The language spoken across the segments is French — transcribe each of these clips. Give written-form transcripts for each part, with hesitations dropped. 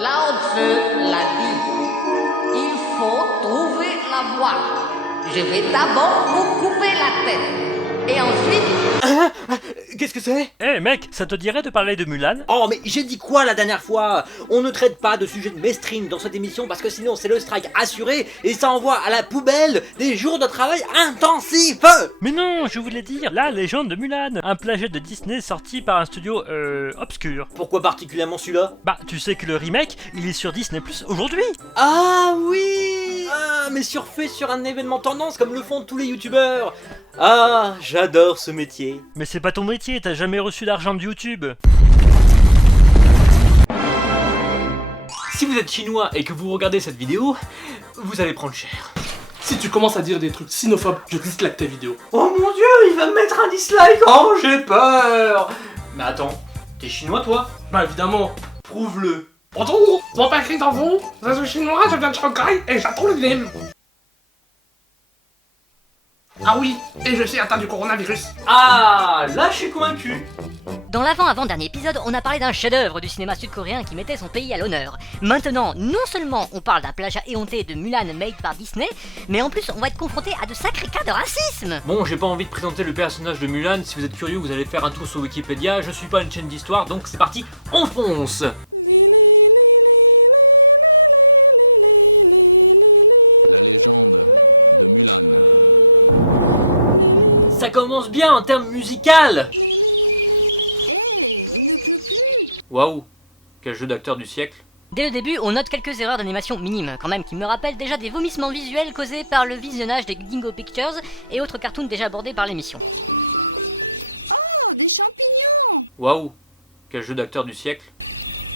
Lao Tzu l'a dit. Il faut trouver la voie. Je vais d'abord vous couper la tête. Et ensuite... Qu'est-ce que c'est? Eh mec, ça te dirait de parler de Mulan? Oh mais j'ai dit quoi la dernière fois? On ne traite pas de sujets de mainstream dans cette émission parce que sinon c'est le strike assuré et ça envoie à la poubelle des jours de travail intensifs. Mais non, je voulais dire La Légende de Mulan, un plagiat de Disney sorti par un studio obscur. Pourquoi particulièrement celui-là? Bah, tu sais que le remake, il est sur Disney Plus aujourd'hui. Ah oui! Ah mais surfait sur un événement tendance comme le font tous les youtubeurs. Ah, j'adore ce métier. Mais c'est pas ton métier, t'as jamais reçu d'argent de YouTube. Si vous êtes chinois et que vous regardez cette vidéo, vous allez prendre cher. Si tu commences à dire des trucs xénophobes, je dislike ta vidéo. Oh mon dieu, il va me mettre un dislike. Oh, j'ai peur. Mais attends, t'es chinois toi? Bah évidemment. Prouve-le. Bonjour, je m'appelle Chris Danvaux, je suis chinois, je viens de Shanghai et j'attends le game. Ah oui, et je suis atteint du coronavirus. Ah, là je suis convaincu. Dans l'avant-avant-dernier épisode, on a parlé d'un chef-d'œuvre du cinéma sud-coréen qui mettait son pays à l'honneur. Maintenant, non seulement on parle d'un plagiat éhonté de Mulan made par Disney, mais en plus on va être confronté à de sacrés cas de racisme. Bon, j'ai pas envie de présenter le personnage de Mulan, si vous êtes curieux vous allez faire un tour sur Wikipédia, je suis pas une chaîne d'histoire, donc c'est parti, on fonce. Ça commence bien en termes musical. Waouh, quel jeu d'acteur du siècle. Dès le début, on note quelques erreurs d'animation minimes, quand même, qui me rappellent déjà des vomissements visuels causés par le visionnage des Dingo Pictures et autres cartoons déjà abordés par l'émission. Oh, des champignons! Waouh, quel jeu d'acteur du siècle.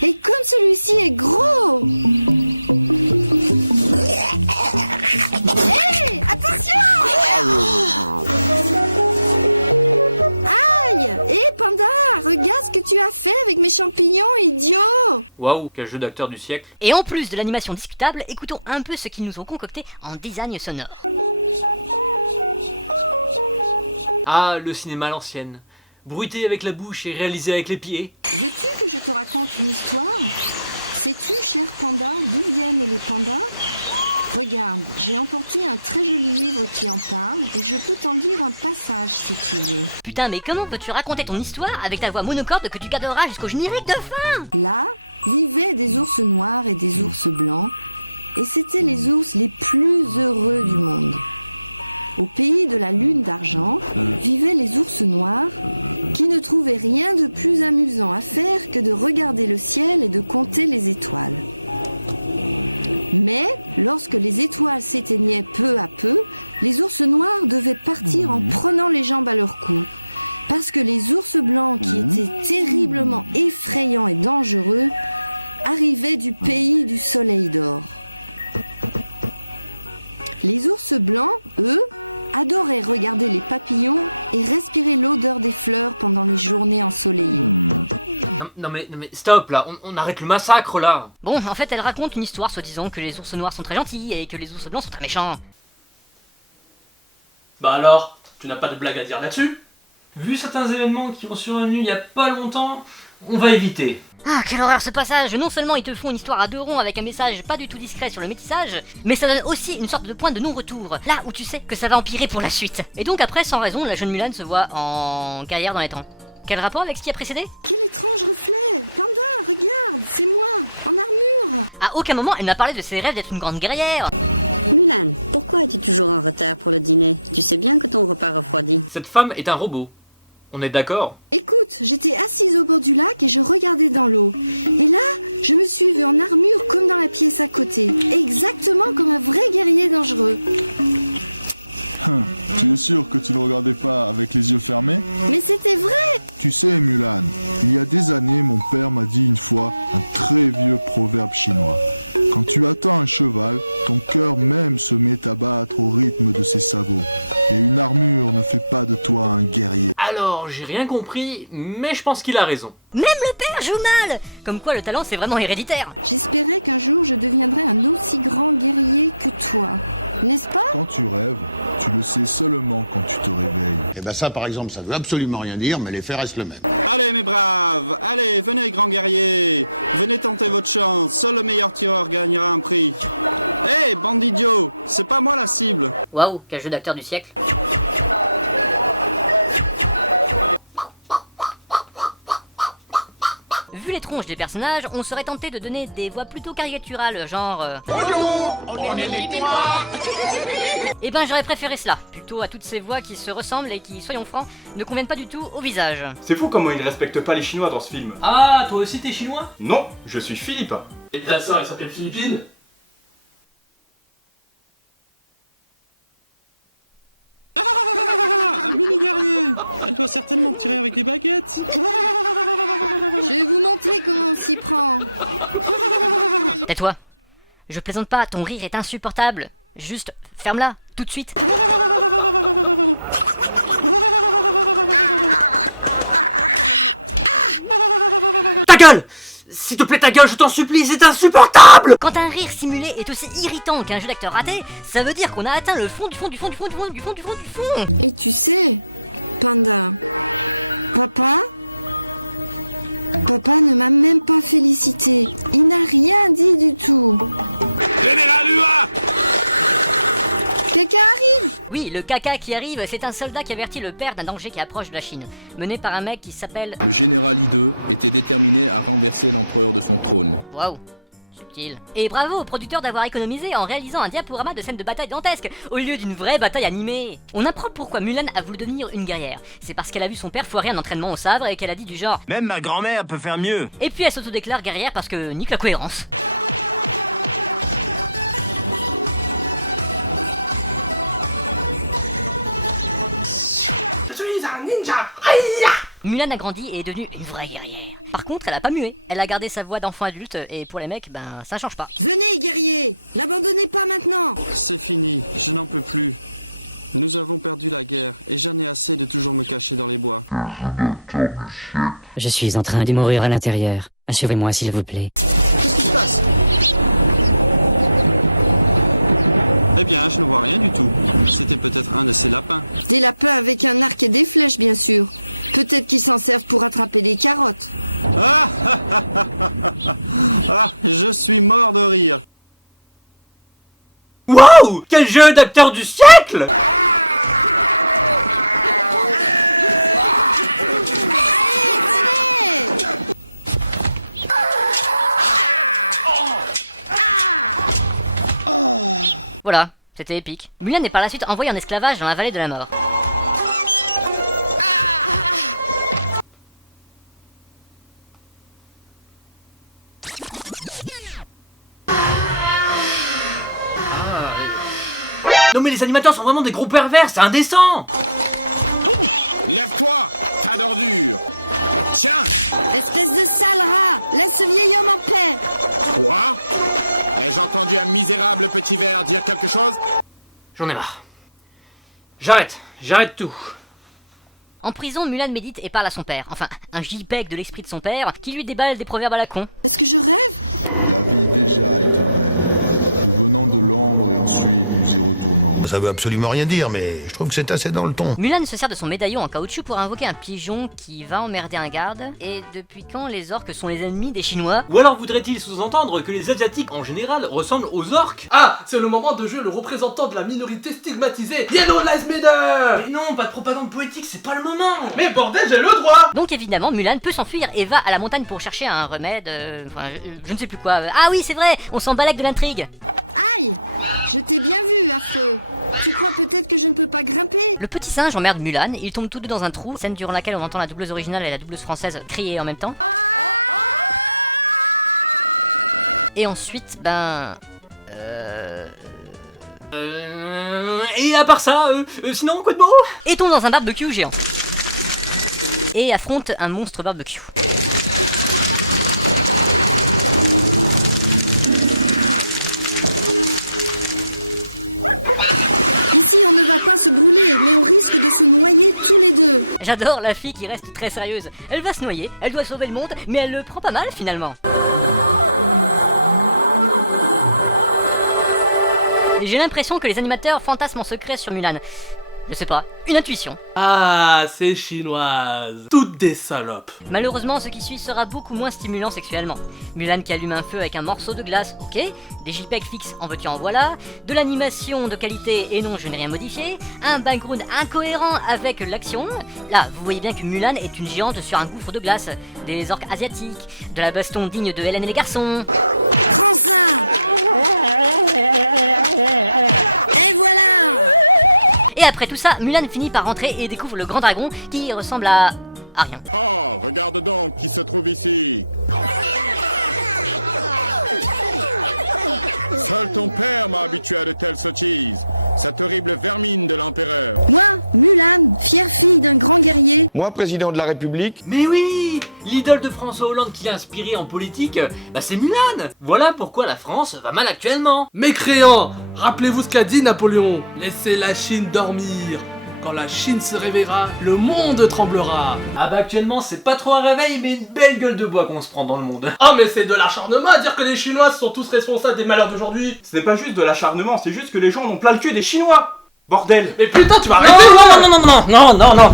Mais comme celui-ci est gros! Aïe! Hé, Panda, regarde ce que tu as fait avec mes champignons, idiot! Waouh, quel jeu d'acteur du siècle. Et en plus de l'animation discutable, écoutons un peu ce qu'ils nous ont concocté en design sonore. Ah, le cinéma à l'ancienne. Bruité avec la bouche et réalisé avec les pieds. Putain, mais comment peux-tu raconter ton histoire avec ta voix monocorde que tu garderas jusqu'au générique de fin? Là, vivaient des ours noirs et des ours blancs, et c'étaient les ours les plus heureux du monde. Au pays de la lune d'argent, vivaient les ours noirs qui ne trouvaient rien de plus amusant à faire que de regarder le ciel et de compter les étoiles. Mais, lorsque les étoiles s'éteignaient peu à peu, les ours noirs devaient partir en prenant les jambes à leur cou. Parce que les ours blancs, qui étaient terriblement effrayants et dangereux, arrivaient du pays du soleil d'or. Les ours blancs, eux, adoraient regarder les papillons et respirer l'odeur des fleurs pendant les journées ensoleillées. Non mais stop là, on arrête le massacre là. Bon, en fait, elle raconte une histoire soi-disant que les ours noirs sont très gentils et que les ours blancs sont très méchants. Bah alors, tu n'as pas de blague à dire là-dessus? Vu certains événements qui ont survenu il y a pas longtemps, on va éviter. Ah, quelle horreur ce passage! Non seulement ils te font une histoire à deux ronds avec un message pas du tout discret sur le métissage, mais ça donne aussi une sorte de point de non-retour, là où tu sais que ça va empirer pour la suite. Et donc après, sans raison, la jeune Mulan se voit en carrière dans les temps. Quel rapport avec ce qui a précédé? À aucun moment elle n'a parlé de ses rêves d'être une grande guerrière. Cette femme est un robot. On est d'accord? Écoute, j'étais assise au bord du lac et je regardais dans l'eau. Et là, je me suis vu en armure comme dans la pièce à côté. Exactement comme un vrai guerrier dangereux. Bien sûr que tu ne regardais pas avec les yeux fermés. Mais c'était vrai! Tu sais, Mulan, il y a des années, mon père m'a dit une fois un très vieux proverbe chinois. Quand tu attends un cheval, ton cœur même se met à battre au rythme de ses sabots. Et une armure ne fait pas de toi un guerrier. Alors, j'ai rien compris, mais je pense qu'il a raison. Même le père joue mal! Comme quoi le talent c'est vraiment héréditaire. J'espérais qu'un jour je deviendrais un aussi grand guerrier que toi. N'est-ce pas? C'est seulement quand tu te réveilles. Eh ben ça, par exemple, ça veut absolument rien dire, mais l'effet reste le même. Allez, mes braves! Allez, venez, grands guerriers! Venez tenter votre chance. Seul le meilleur tireur gagnera un prix. Hé, bande d'idiots, c'est pas moi la cible. Waouh, quel jeu d'acteur du siècle. Vu les tronches des personnages, on serait tenté de donner des voix plutôt caricaturales, genre... On est les noirs. Eh ben j'aurais préféré cela, plutôt à toutes ces voix qui se ressemblent et qui, soyons francs, ne conviennent pas du tout au visage. C'est fou comment ils ne respectent pas les Chinois dans ce film. Ah, toi aussi t'es chinois? Non, je suis philippin. Et ta sœur, elle s'appelle Philippine? Tais-toi. Je plaisante pas, ton rire est insupportable. Juste, ferme-la, tout de suite. Ta gueule! S'il te plaît ta gueule, je t'en supplie, c'est insupportable! Quand un rire simulé est aussi irritant qu'un jeu d'acteur raté, ça veut dire qu'on a atteint le fond du fond du fond du fond du fond du fond du fond du fond. Et tu sais, Panda, Papa ne m'a même pas félicité. Il n'a rien dit du tout. Oui, le caca qui arrive, c'est un soldat qui avertit le père d'un danger qui approche de la Chine, mené par un mec qui s'appelle... Waouh, subtil. Et bravo au producteur d'avoir économisé en réalisant un diaporama de scènes de bataille dantesques, au lieu d'une vraie bataille animée. On apprend pourquoi Mulan a voulu devenir une guerrière. C'est parce qu'elle a vu son père foirer un entraînement au sabre et qu'elle a dit du genre... Même ma grand-mère peut faire mieux. Et puis elle s'autodéclare guerrière parce que nique la cohérence. Je suis un ninja. Aïe! Mulan a grandi et est devenue une vraie guerrière. Par contre, elle a pas mué. Elle a gardé sa voix d'enfant adulte et pour les mecs, ben ça change pas. Venez, guerrier, n'abandonnez pas maintenant. C'est fini, je n'en peux plus. Nous avons perdu la guerre et j'en ai assez de toujours me cacher dans les bois. Je suis en train de mourir à l'intérieur. Achevez-moi s'il vous plaît. Des lapins avec un arc et des flèches, bien sûr. Peut-être qu'ils s'en servent pour attraper des carottes. Je suis mort de rire. Waouh! Quel jeu d'acteur du siècle! Voilà, c'était épique. Mulan est par la suite envoyée en esclavage dans la vallée de la mort. Non mais les animateurs sont vraiment des gros pervers, c'est indécent! J'en ai marre. J'arrête tout. En prison, Mulan médite et parle à son père. Enfin, un JPEG de l'esprit de son père qui lui déballe des proverbes à la con. Est-ce que je rêve? Ça veut absolument rien dire, mais je trouve que c'est assez dans le ton. Mulan se sert de son médaillon en caoutchouc pour invoquer un pigeon qui va emmerder un garde. Et depuis quand les orques sont les ennemis des Chinois? Ou alors voudrait-il sous-entendre que les Asiatiques en général ressemblent aux orques? Ah, c'est le moment de jouer le représentant de la minorité stigmatisée, Yellow Lives Matter. Mais non, pas de propagande poétique, c'est pas le moment! Mais bordel, j'ai le droit. Donc évidemment, Mulan peut s'enfuir et va à la montagne pour chercher un remède, enfin, je ne sais plus quoi. Ah oui, c'est vrai, on s'en balèque de l'intrigue. Le petit singe emmerde Mulan, ils tombent tous deux dans un trou, scène durant laquelle on entend la doubleuse originale et la doubleuse française crier en même temps. Et ensuite, Et à part ça, sinon, quoi de beau? et tombe dans un barbecue géant. Et affronte un monstre barbecue. J'adore la fille qui reste très sérieuse. Elle va se noyer, elle doit sauver le monde, mais elle le prend pas mal finalement. Et j'ai l'impression que les animateurs fantasment en secret sur Mulan. Je sais pas, une intuition. Ah, c'est chinoise. Toutes des salopes. Malheureusement, ce qui suit sera beaucoup moins stimulant sexuellement. Mulan qui allume un feu avec un morceau de glace, ok. Des JPEG fixes, en veux-tu en voilà. De l'animation de qualité, et non, je n'ai rien modifié. Un background incohérent avec l'action. Là, vous voyez bien que Mulan est une géante sur un gouffre de glace. Des orques asiatiques. De la baston digne de Hélène et les garçons. Et après tout ça, Mulan finit par rentrer et découvre le grand dragon qui ressemble à rien. Moi, président de la République. Mais oui, l'idole de François Hollande qui l'a inspiré en politique, bah c'est Mulan. Voilà pourquoi la France va mal actuellement. Mécréants, rappelez-vous ce qu'a dit Napoléon. Laissez la Chine dormir. Quand la Chine se réveillera, le monde tremblera. Ah bah actuellement c'est pas trop un réveil mais une belle gueule de bois qu'on se prend dans le monde. Oh mais c'est de l'acharnement à dire que les Chinois sont tous responsables des malheurs d'aujourd'hui. Ce n'est pas juste de l'acharnement, c'est juste que les gens en ont plein le cul des Chinois. Bordel. Mais putain, tu vas Non, arrêter. non.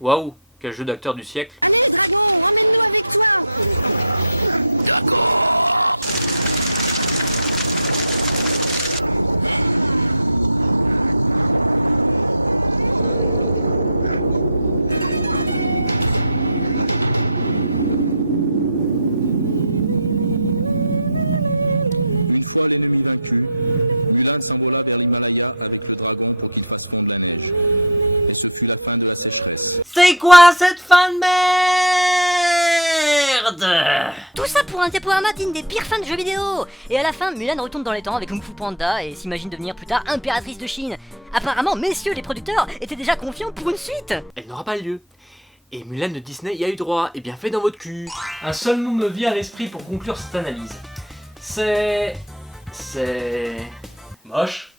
Waouh, quel jeu d'acteur du siècle. C'est quoi cette fin de merde? Tout ça pour un diaporama digne des pires fans de jeux vidéo. Et à la fin, Mulan retourne dans les temps avec Kung Fu Panda et s'imagine devenir plus tard impératrice de Chine. Apparemment, messieurs les producteurs étaient déjà confiants pour une suite. Elle n'aura pas lieu. Et Mulan de Disney y a eu droit, et bien fait dans votre cul. Un seul mot me vient à l'esprit pour conclure cette analyse. C'est... moche.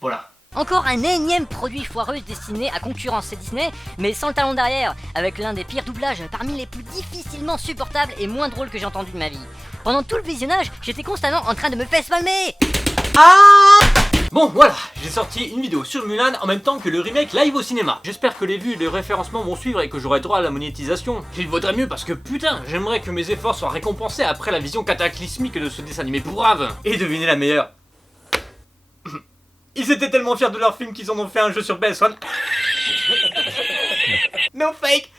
Voilà. Encore un énième produit foireux destiné à concurrencer Disney, mais sans le talon derrière, avec l'un des pires doublages parmi les plus difficilement supportables et moins drôles que j'ai entendu de ma vie. Pendant tout le visionnage, j'étais constamment en train de me face-palmer. Ah! Bon voilà, j'ai sorti une vidéo sur Mulan en même temps que le remake live au cinéma. J'espère que les vues et les référencements vont suivre et que j'aurai droit à la monétisation. Il vaudrait mieux parce que putain, j'aimerais que mes efforts soient récompensés après la vision cataclysmique de ce dessin animé pourrave. Et devinez la meilleure. Ils étaient tellement fiers de leur film qu'ils en ont fait un jeu sur PS1. No fake.